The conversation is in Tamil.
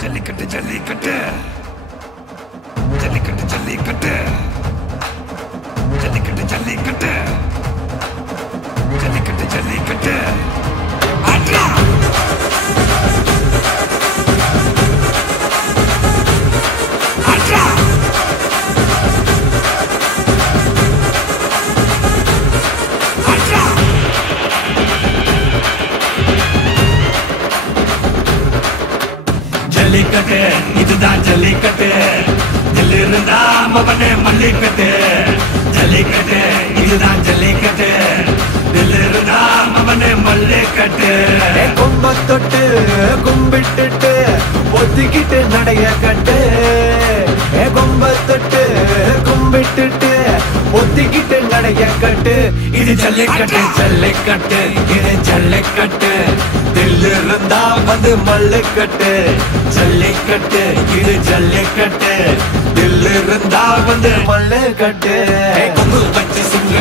ஜல்லிக்கட்டு ஜல்லிக்கட்டு ஜல்லிக்கட்டு ஜல்லிக்கட்டு ஜல்லிக்கட்டு ஜல்லிக்கட்டு ஜல்லிக்கட்டு ஜல்லிக்கட்டு ஆட்ரா ஆட்ரா ஆட்ரா ஜல்லிக்கட்டு இதுதான் ஜல்லிக்கட்டு தில்லு இருந்தா மவனே மல்லிக்கட்டு ஜல்லிக்கட்டு இதுதான் ஜல்லிக்கட்டு தில்லு இருந்தா மவனே மல்லிக்கட்டு கொம்ப தொட்டு கும்பிட்டுட்டு ஒத்திக்கிட்டு நடைய கட்டு கொம்ப தொட்டு கும்பிட்டுட்டு ஒத்திக்கிட்டு நடைய கட்டு இது ஜல்லிக்கட்டு ஜல்லிக்கட்டு இது ஜல்லிக்கட்டு தில்லு இருந்தா வந்து மல்லுக்கட்டு ஜல்லிக்கட்டு இது ஜல்லிக்கட்டு தில்லு இருந்தா வந்து மல்லுக்கட்டு கொம்பு